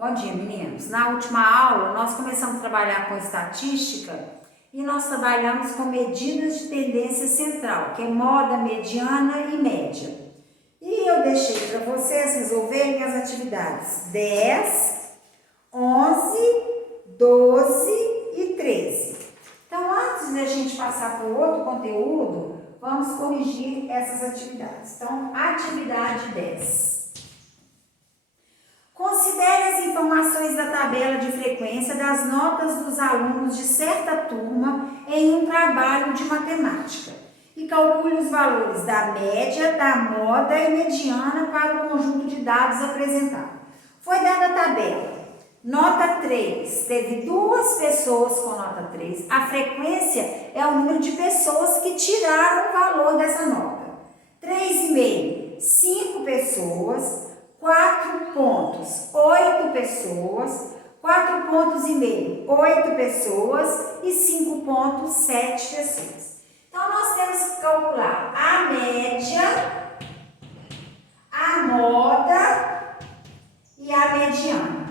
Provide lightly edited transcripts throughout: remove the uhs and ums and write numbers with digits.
Bom dia, meninos. Na última aula, nós começamos a trabalhar com estatística e nós trabalhamos com medidas de tendência central, que é moda, mediana e média. E eu deixei para vocês resolverem as atividades 10, 11, 12 e 13. Então, antes de a gente passar para o outro conteúdo, vamos corrigir essas atividades. Então, atividade 10. Considere as informações da tabela de frequência das notas dos alunos de certa turma em um trabalho de matemática e calcule os valores da média, da moda e mediana para o conjunto de dados apresentado. Foi dada a tabela. Nota 3, teve 2 pessoas com nota 3. A frequência é o número de pessoas que tiraram o valor dessa nota. 3,5, 5 pessoas. 4 pontos, 8 pessoas, 4 pontos e meio, 8 pessoas e 5 pontos, 7 pessoas. Então, nós temos que calcular a média, a moda e a mediana.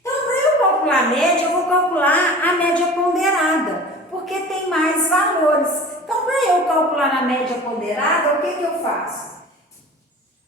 Então, para eu calcular a média, eu vou calcular a média ponderada, porque tem mais valores. Então, para eu calcular a média ponderada, o que eu faço?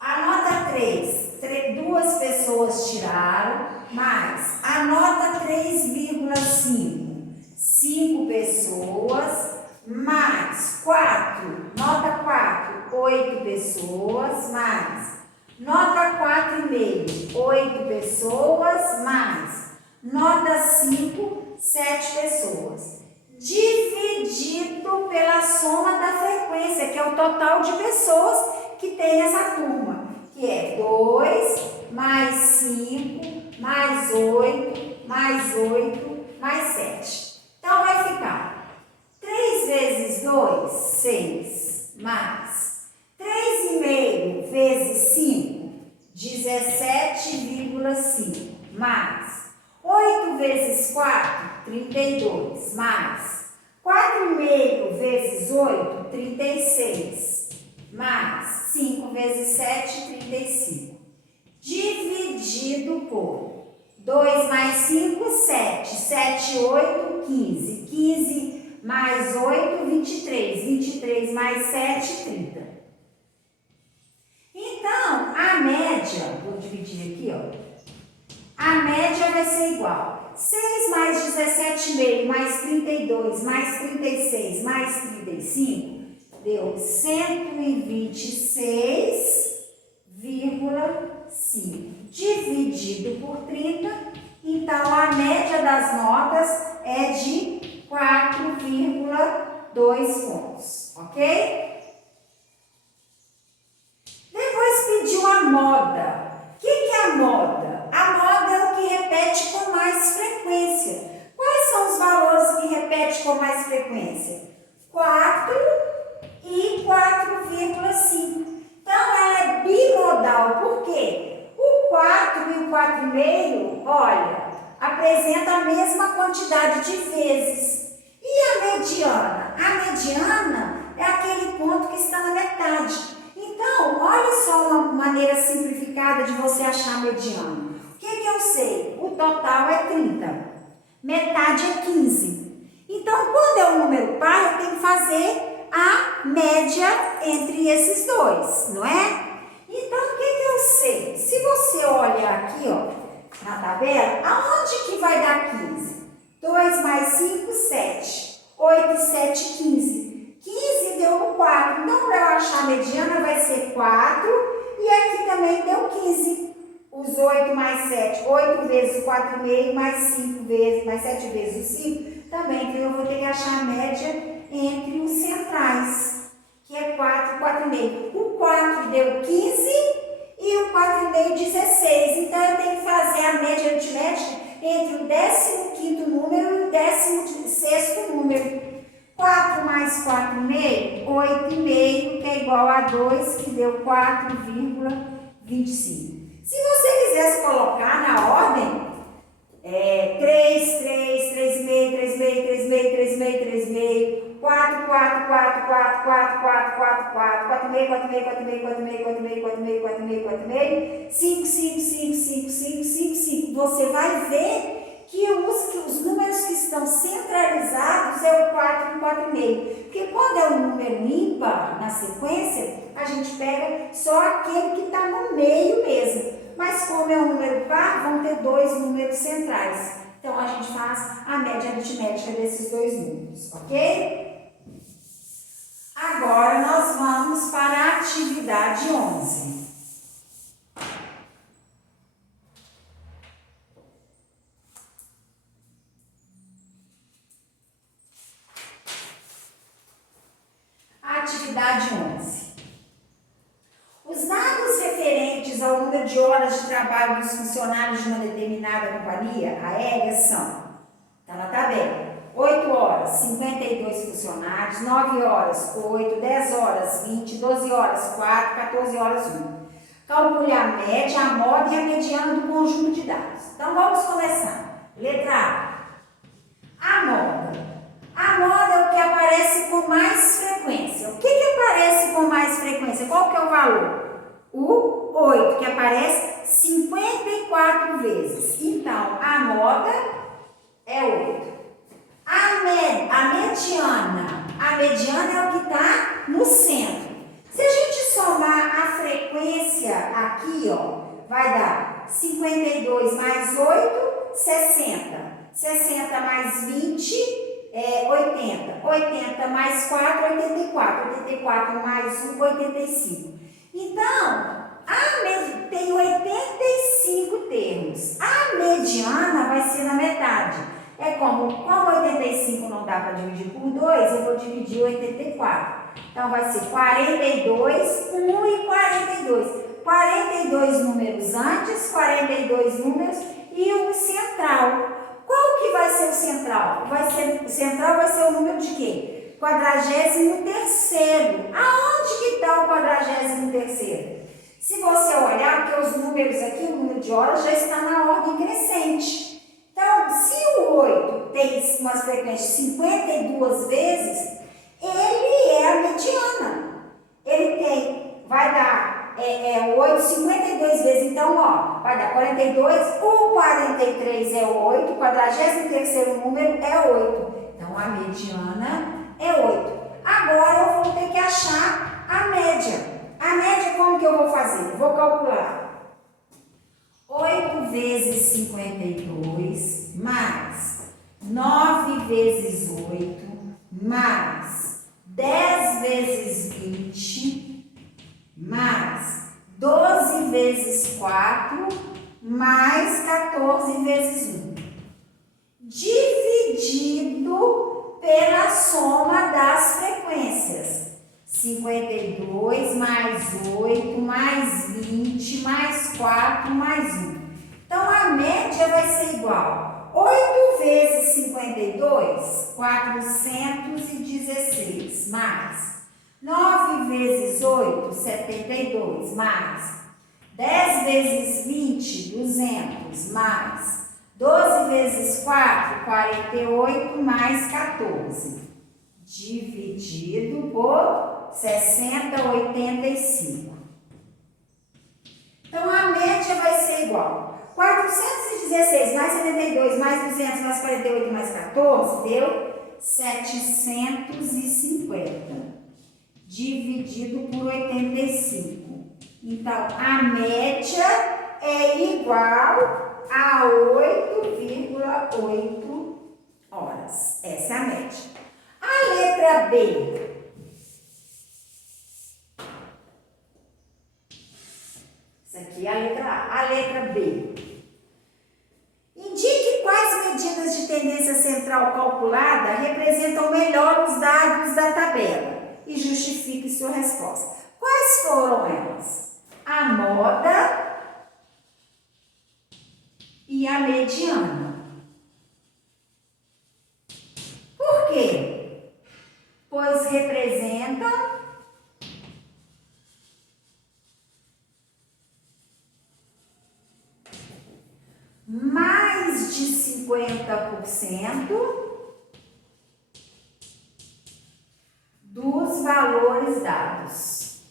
A nota 3, 2 pessoas tiraram, mais a nota 3,5, 5 pessoas, mais 4, nota 4, 8 pessoas, mais nota 4,5, 8 pessoas, mais nota 5, 7 pessoas. Dividido pela soma da frequência, que é o total de pessoas que tem essa turma, que é 2, mais 5, mais 8, mais 8, mais 7. Então, vai ficar 3 vezes 2, 6, mais 3,5 vezes 5, 17,5, mais 8 vezes 4, 32, mais 4,5 vezes 8, 36, mais 5 vezes 7, 35. Dividido por 2 mais 5, 7. 7, 8, 15. 15 mais 8, 23. 23 mais 7, 30. Então, a média, vou dividir aqui, ó. A média vai ser igual. 6 mais 17,5 mais 32 mais 36 mais 35 deu 126,5 dividido por 30. Então, a média das notas é de 4,2 pontos, ok? Depois pediu a moda. O que é a moda? A moda é o que repete com mais frequência. Quais são os valores que repete com mais frequência? 4 e 4,5. Então, ela é bimodal. Por quê? O 4 e o 4,5, olha, apresenta a mesma quantidade de vezes. E a mediana? A mediana é aquele ponto que está na metade. Então, olha só uma maneira simplificada de você achar a mediana. O que eu sei? O total é 30. Metade é 15. Então, quando é um número par, eu tenho que fazer a média entre esses dois, não é? Então, o que eu sei? Se você olhar aqui, ó, na tabela, aonde que vai dar 15? 2 mais 5, 7. 8 e 7, 15. 15 deu no 4. Então, para eu achar a mediana, vai ser 4. E aqui também deu 15. Os 8 mais 7. 8 vezes o 4,5 mais 5 vezes, mais 7 vezes o 5. Também, então, eu vou ter que achar a média entre os centrais, que é 4 e 4,5. O 4 deu 15 e o 4,5, 16. Então, eu tenho que fazer a média aritmética entre o 15º número e o 16º número. 4 mais 4,5, 8,5, que é igual a 2, que deu 4,25. Se você quisesse colocar na ordem, 3, 3, 3,5, 3,5, 3,5, 3,5, 3,5, 4, 4, 4, 4, 4, 4, 4, 4, 4,5, 4,5, 4,5, 4,5, 4,5, 4,5, 4,5, 4,5, 5, 5, 5, 5, 5, você vai ver que os números que estão centralizados é o 4 e o 4,5. Porque quando é um número ímpar na sequência, a gente pega só aquele que está no meio mesmo. Mas como é um número par, vão ter dois números centrais. Então, a gente faz a média aritmética desses dois números, ok? Agora, nós vamos para a atividade 11. Atividade 11. Os dados referentes ao número de horas de trabalho dos funcionários de uma determinada companhia aérea são, está na tabela, 8 horas, 52 funcionários, 9 horas, 8, 10 horas, 20, 12 horas, 4, 14 horas, 1. Calcule a média, a moda e a mediana do conjunto de dados. Então, vamos começar. Letra A. A moda. A moda é o que aparece com mais frequência. O que aparece com mais frequência? Qual que é o valor? O 8, que aparece 54 vezes. Então, a moda é 8. A mediana é o que está no centro. Se a gente somar a frequência aqui, ó, vai dar 52 mais 8, 60. 60 mais 20, 80. 80 mais 4, 84. 84 mais 1, 85. Então, tem 85 termos. A mediana vai ser na metade. Como 85 não dá para dividir por 2, eu vou dividir 84. Então, vai ser 42, 1 e 42. 42 números antes, 42 números e o central. Qual que vai ser o central? O central vai ser o número de quê? 43º. Aonde que está o 43º? Se você olhar, porque os números aqui, o número de horas já está na ordem crescente. Então, se o 8 tem umas frequências 52 vezes, ele é a mediana. Ele vai dar 8, 52 vezes, então, ó, vai dar 42, o 43 é 8, o 43º número é 8. Então, a mediana é 8. Agora, eu vou ter que achar a média. A média, como que eu vou fazer? Eu vou calcular 8 vezes 52, mais 9 vezes 8, mais 10 vezes 20, mais 12 vezes 4, mais 14 vezes 1. Dividido pela soma das frequências. 52 mais 8, mais 20, mais 4, mais 1. Então, a média vai ser igual. 8 vezes 52, 416, mais 9 vezes 8, 72, mais 10 vezes 20, 200, mais 12 vezes 4, 48, mais 14. Dividido por 60, 85. Então, a média vai ser igual. 416 mais 72, mais 200, mais 48, mais 14, deu 750. Dividido por 85. Então, a média é igual a 8,8 horas. Essa é a média. A letra B. Essa aqui é a letra A. A letra B. Indique quais medidas de tendência central calculada representam melhor os dados da tabela e justifique sua resposta. Quais foram elas? A moda e a mediana. Por quê? Pois representam mais de 50% dos valores dados.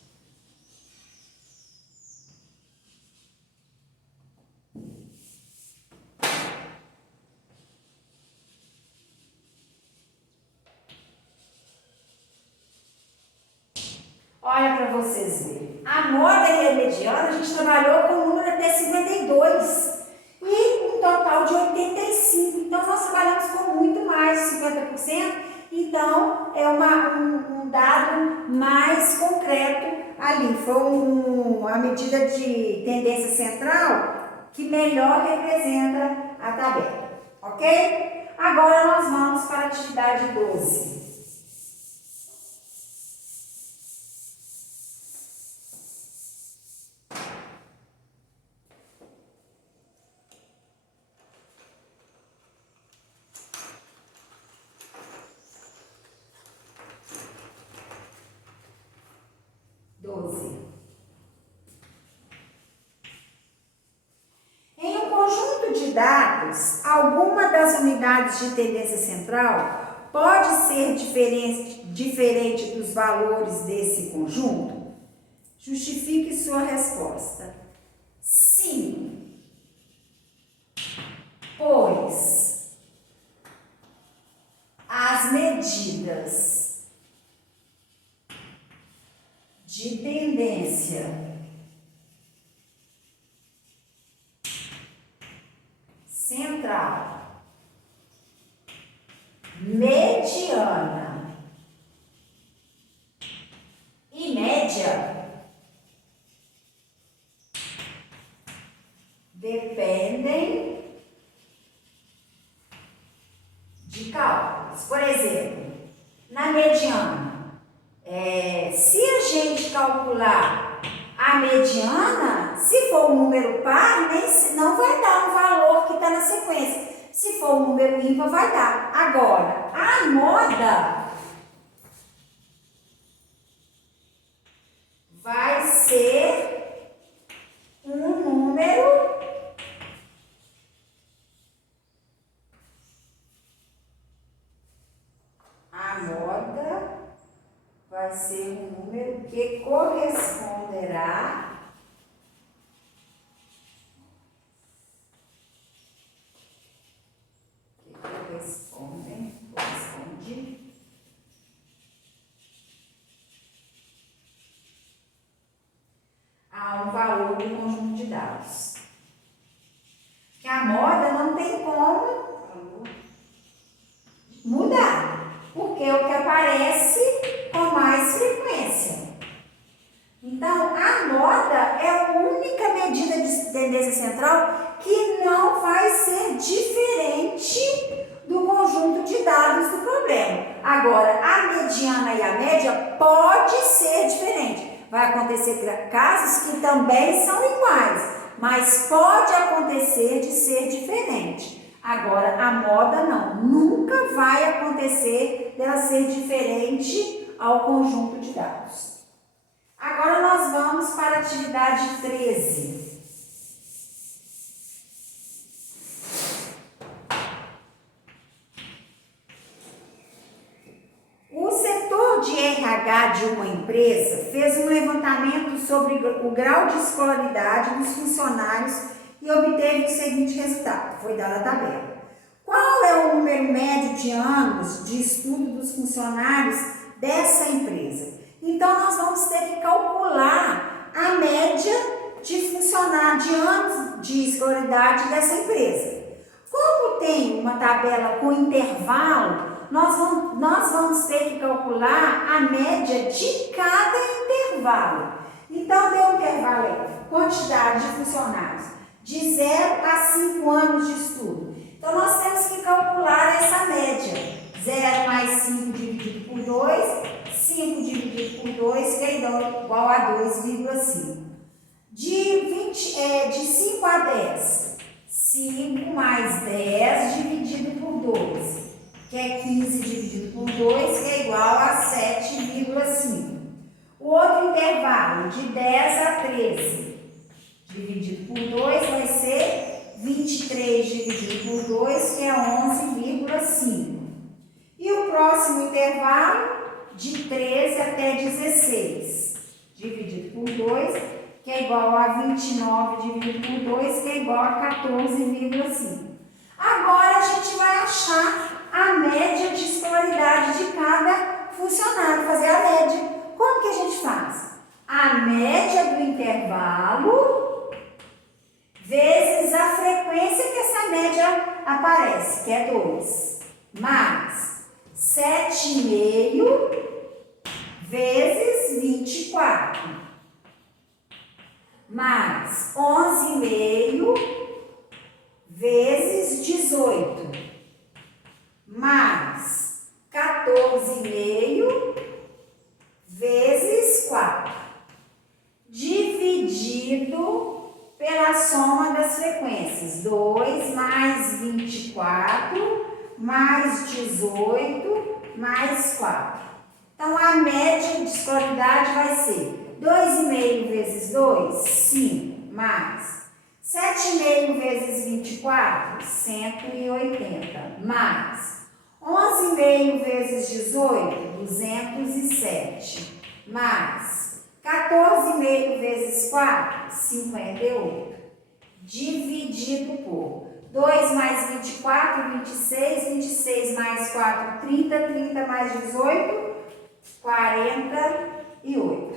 Olha para vocês verem. A moda e a mediana, a gente trabalhou com o número até 52 e um total de 85. Então, nós trabalhamos com muito mais de 50%. Então, é um dado mais concreto ali. Foi a medida de tendência central que melhor representa a tabela. Ok? Agora, nós vamos para a atividade 12. Em um conjunto de dados, alguma das unidades de tendência central pode ser diferente dos valores desse conjunto? Justifique sua resposta. Sim, pois as medidas de tendência central, mediana e média dependem de cálculos. Por exemplo, na mediana, se a gente calcular a mediana, se for um número par, não vai dar o valor que está na sequência. Se for um número ímpar, vai dar. Agora, a moda vai ser um número que corresponderá corresponde a um valor do conjunto de dados. Que a moda não tem como mudar, porque é o que aparece com mais frequência. Então, a moda é a única medida de tendência central que não vai ser diferente do conjunto de dados do problema. Agora, a mediana e a média pode ser diferente. Vai acontecer casos que também são iguais, mas pode acontecer de ser diferente. Agora, a moda não, nunca vai acontecer dela ser diferente ao conjunto de dados. Agora nós vamos para a atividade 13. O setor de RH de uma empresa fez um levantamento sobre o grau de escolaridade dos funcionários e obteve o seguinte resultado, foi dada a tabela. Qual é o número médio de anos de estudo dos funcionários dessa empresa? Então, nós vamos ter que calcular a média de funcionários, de anos de escolaridade dessa empresa. Como tem uma tabela com intervalo, nós vamos ter que calcular a média de cada intervalo. Então, deu um intervalo aí, quantidade de funcionários de 0 a 5 anos de estudo. Então, nós temos que calcular essa média. 0 mais 5 dividido por 2, 5 dividido por 2, que é igual a 2,5. De 5 a 10, 5 mais 10 dividido por 2, que é 15 dividido por 2, que é igual a 7,5. O outro intervalo, de 10 a 13, dividido por 2, vai ser 23 dividido por 2, que é 11,5. E o próximo intervalo, de 13 até 16, dividido por 2, que é igual a 29 dividido por 2, que é igual a 14,5. Agora, a gente vai achar a média de escolaridade de cada funcionário, fazer a média. como que a gente faz? A média do intervalo vezes a frequência que essa média aparece, que é 2, mais 7,5 vezes 24, mais 11,5 vezes 18, mais 14,5 vezes 4, dividido pela soma das frequências, 2 mais 24, mais 18, mais 4. Então, a média de escolaridade vai ser 2,5 vezes 2, 5, mais 7,5 vezes 24, 180, mais 11,5 vezes 18, 207, mais 14,5 vezes 4, 58, dividido por 2 mais 24, 26, 26 mais 4, 30, 30 mais 18, 48.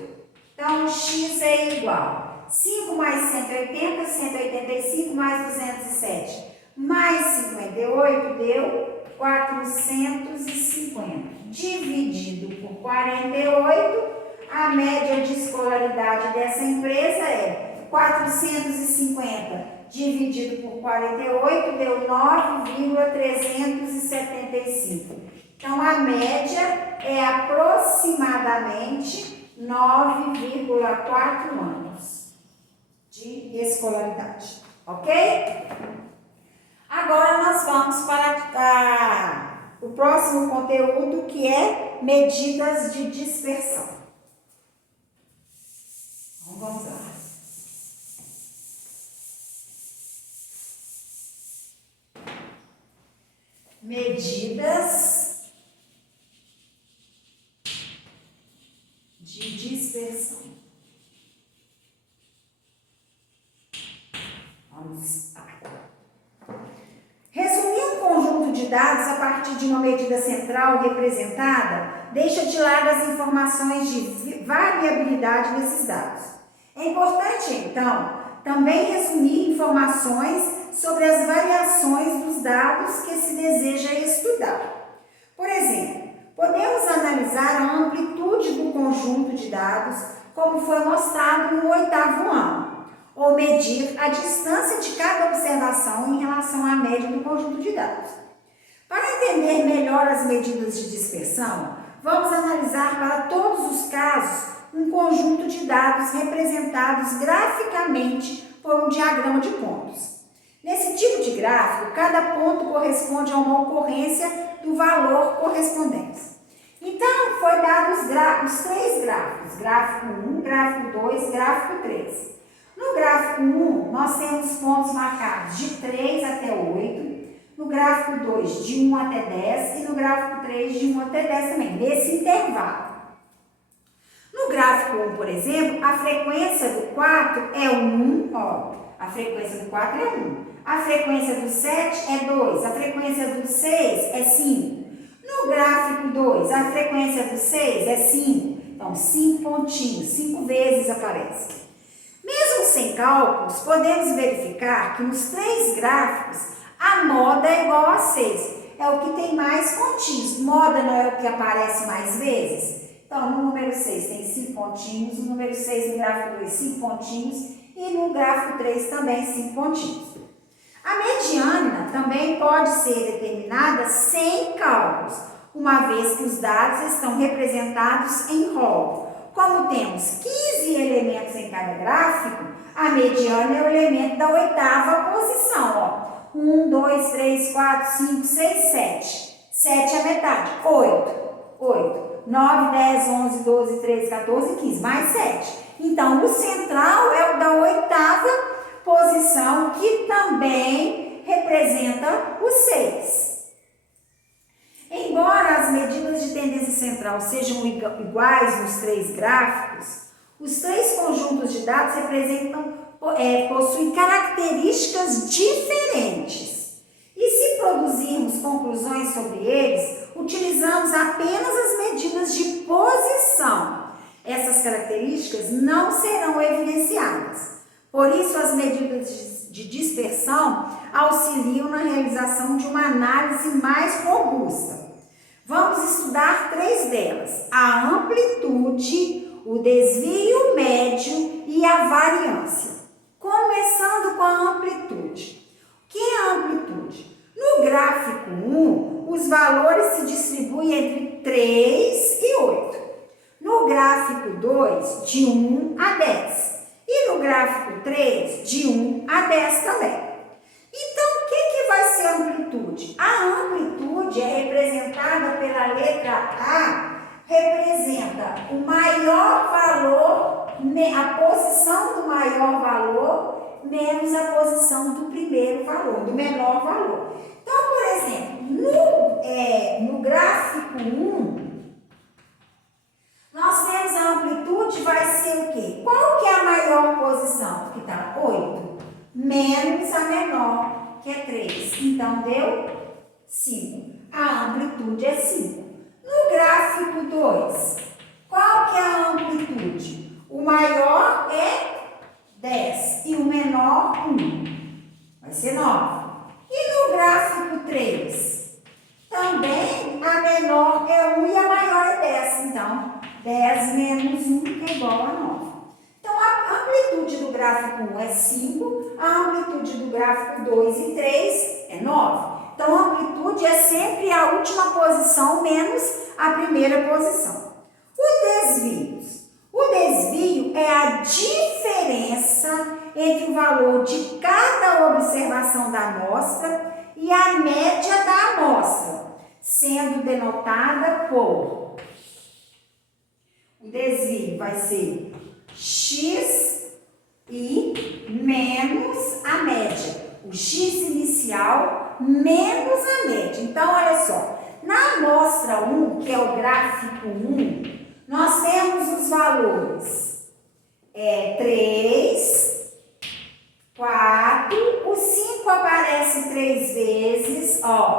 Então, x é igual 5 mais 180, 185 mais 207, mais 58 deu 450. Dividido por 48, a média de escolaridade dessa empresa é 450 dividido por 48 deu 9,375. Então, a média é aproximadamente 9,4 anos de escolaridade, ok? Agora nós vamos para o próximo conteúdo, que é medidas de dispersão. Então, vamos lá. Medidas de dispersão. Vamos lá. Resumir um conjunto de dados a partir de uma medida central representada deixa de lado as informações de variabilidade desses dados. É importante, então, também resumir informações sobre as variações dos dados que se deseja estudar. Por exemplo, podemos analisar a amplitude do conjunto de dados, como foi mostrado no 8º ano, ou medir a distância de cada observação em relação à média do conjunto de dados. Para entender melhor as medidas de dispersão, vamos analisar para todos os casos um conjunto de dados representados graficamente por um diagrama de pontos. Nesse tipo de gráfico, cada ponto corresponde a uma ocorrência do valor correspondente. Então, foi dado os três gráficos, gráfico 1, gráfico 2, gráfico 3. No gráfico 1, nós temos pontos marcados de 3 até 8, no gráfico 2, de 1 até 10 e no gráfico 3, de 1 até 10 também, nesse intervalo. No gráfico 1, por exemplo, a frequência do 4 é 1, ó, a frequência do 4 é 1. A frequência do 7 é 2, a frequência do 6 é 5. No gráfico 2, a frequência do 6 é 5. Então, 5 pontinhos, 5 vezes aparece. Mesmo sem cálculos, podemos verificar que nos três gráficos, a moda é igual a 6. É o que tem mais pontinhos. Moda não é o que aparece mais vezes? Então, no número 6 tem 5 pontinhos, no número 6 no gráfico 2, 5 pontinhos e no gráfico 3 também 5 pontinhos. A mediana também pode ser determinada sem cálculos, uma vez que os dados estão representados em rol. Como temos 15 elementos em cada gráfico, a mediana é o elemento da 8ª posição. 1, 2, 3, 4, 5, 6, 7. 7 é a metade. 8. 9, 10, 11, 12, 13, 14, 15. Mais 7. Então, o central é o da 8ª posição, que também representa o 6. Embora as medidas de tendência central sejam iguais nos três gráficos, os três conjuntos de dados possuem características diferentes. E se produzirmos conclusões sobre eles, utilizamos apenas as medidas de posição. essas características não serão evidenciadas. Por isso, as medidas de dispersão auxiliam na realização de uma análise mais robusta. Vamos estudar 3 delas: a amplitude, o desvio médio e a variância. Começando com a amplitude. O que é a amplitude? No gráfico 1, os valores se distribuem entre 3 e 8. No gráfico 2, de 1 a 10. E no gráfico 3, de 1 a 10 também. Então, o que vai ser a amplitude? A amplitude é representada pela letra A, representa o maior valor, a posição do maior valor, menos a posição do primeiro valor, do menor valor. Então, por exemplo, no gráfico 1, nós temos a amplitude, vai ser o quê? Qual que é a maior posição? Que está 8, menos a menor, que é 3. Então, deu 5. A amplitude é 5. No gráfico 2, qual que é a amplitude? O maior é 10 e o menor 1. Vai ser 9. E no gráfico 3, também a menor é 1 e a maior é 10. Então, 10 menos 1 é igual a 9. Então, a amplitude do gráfico 1 é 5, a amplitude do gráfico 2 e 3 é 9. Então, a amplitude é sempre a última posição menos a primeira posição. O desvio é a diferença entre o valor de cada observação da amostra e a média da amostra, sendo denotada por... O desvio vai ser x e menos a média. O x inicial menos a média. Então, olha só. Na amostra 1, que é o gráfico 1, nós temos os valores 3, 4, o 5 aparece 3 vezes, ó.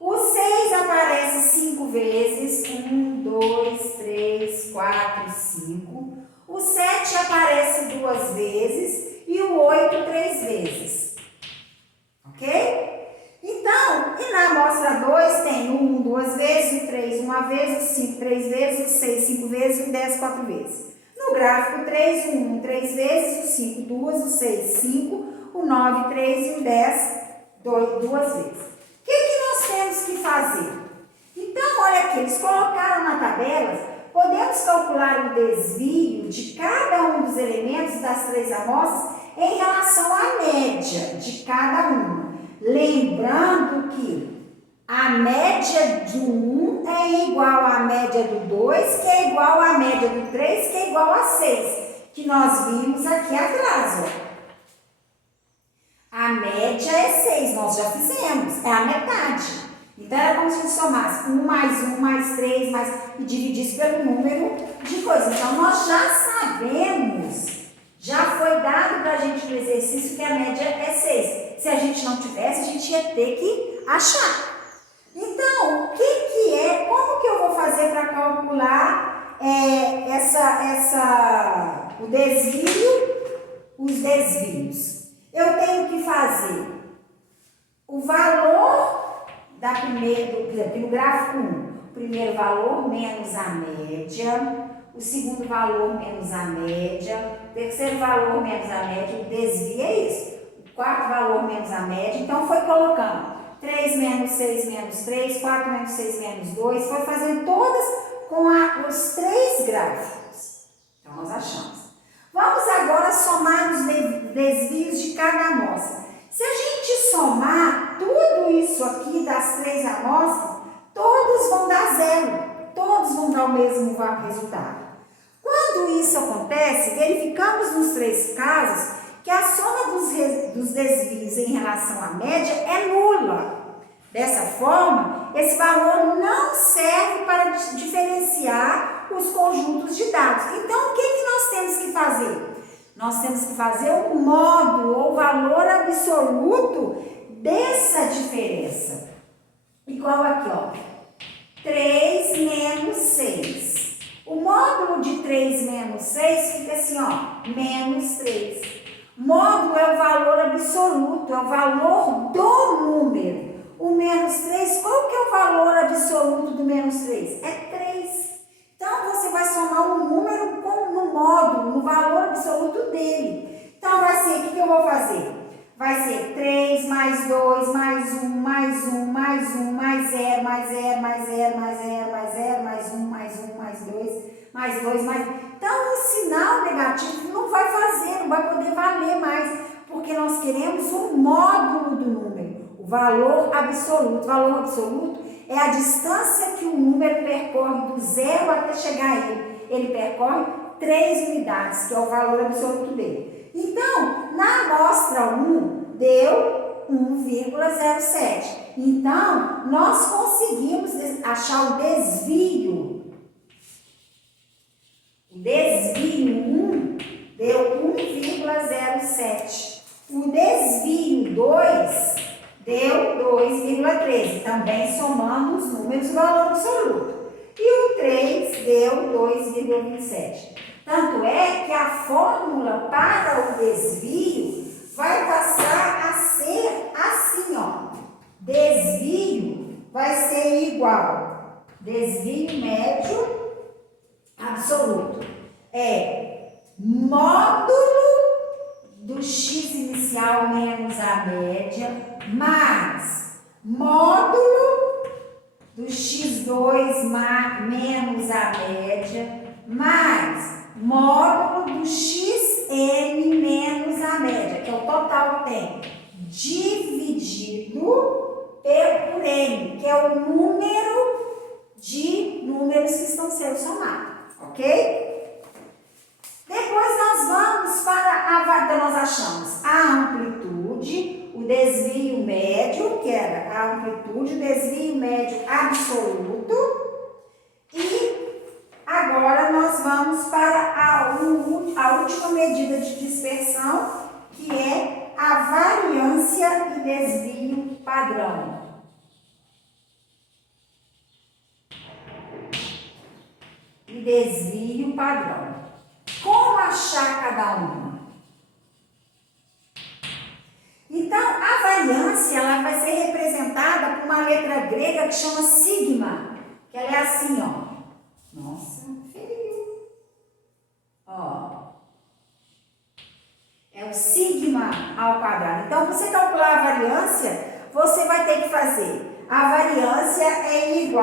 O 6 aparece 5 vezes, 1, 2, 3, 4, 5. O 7 aparece 2 vezes e o 8 3 vezes. Ok? Então, e na amostra 2 tem o 1 2 vezes, o 3 1 vez, o 5 3 vezes, o 6 5 vezes e o 10 4 vezes. No gráfico 3, o 1 3 vezes, o 5 2, o 6 5, o 9 3 e o 10 2 vezes. O que nós temos que fazer? Então, olha aqui, eles colocaram na tabela, podemos calcular o desvio de cada um dos elementos das 3 amostras em relação à média de cada uma. Lembrando que a média do 1 é igual à média do 2, que é igual à média do 3, que é igual a 6, que nós vimos aqui atrás, ó. A média é 6, nós já fizemos, é a metade. Então, era como se a gente somasse 1 mais 3, e dividisse pelo número de coisas. Então, nós já sabemos, já foi dado para a gente no exercício que a média é 6. Se a gente não tivesse, a gente ia ter que achar. Então, como que eu vou fazer para calcular os desvios? Eu tenho que fazer o valor no gráfico 1, o primeiro valor menos a média, o segundo valor menos a média, o terceiro valor menos a média, o desvio é isso, o quarto valor menos a média. Então, foi colocando 3 menos 6 menos 3, 4 menos 6 menos 2, foi fazendo todas com os 3 gráficos. Então, nós achamos. Vamos agora somar os desvios de cada amostra. Se a gente somar tudo isso aqui das 3 amostras, todos vão dar 0. Todos vão dar o mesmo resultado. Quando isso acontece, verificamos nos 3 casos que a soma dos desvios em relação à média é nula. Dessa forma, esse valor não serve para diferenciar os conjuntos de dados. Então, o que nós temos que fazer? Nós temos que fazer o módulo ou valor absoluto dessa diferença. Igual aqui, ó. 3 menos 6. O módulo de 3 menos 6 fica assim, ó, menos 3. Módulo é o valor absoluto, é o valor do número. O menos 3, qual que é o valor absoluto do menos 3? É 3. Então, você vai somar um número no módulo, no valor absoluto dele. Então, vai ser, o que eu vou fazer? Vai ser 3 mais 2, mais 1, mais 1, mais 1, mais 0, mais 0, mais 0, mais 0, mais 0, mais 1, mais 1, mais 2, mais 2, mais... Então, o sinal negativo não vai fazer, não vai poder valer mais, porque nós queremos o módulo do número, o valor absoluto. O valor absoluto é a distância que o número percorre do zero até chegar a ele. Ele percorre 3 unidades, que é o valor absoluto dele. Então, na amostra 1, deu 1,07. Então, nós conseguimos achar o desvio. O desvio 1 deu 1,07. O desvio 2 deu 2,13. Também somando os números do valor absoluto. E o 3 deu 2,27. Tanto é que a fórmula para o desvio vai passar a ser assim, ó. Desvio vai ser igual. Desvio médio absoluto é módulo do x inicial menos a média mais módulo do x2 menos a média mais módulo do xn menos a média, que é o total que tem, dividido por n, que é o número de números que estão sendo somados, ok? Depois nós vamos para então nós achamos a amplitude, o desvio médio, que era a amplitude, o desvio médio absoluto, e agora nós vamos para a última medida de dispersão, que é a variância e desvio padrão. E desvio padrão. Como achar cada uma? Então, a variância ela vai ser representada por uma letra grega que chama sigma, que ela é assim, ó. Nossa, feio. Ó. É o sigma ao quadrado. Então, para você calcular a variância, você vai ter que fazer. A variância é igual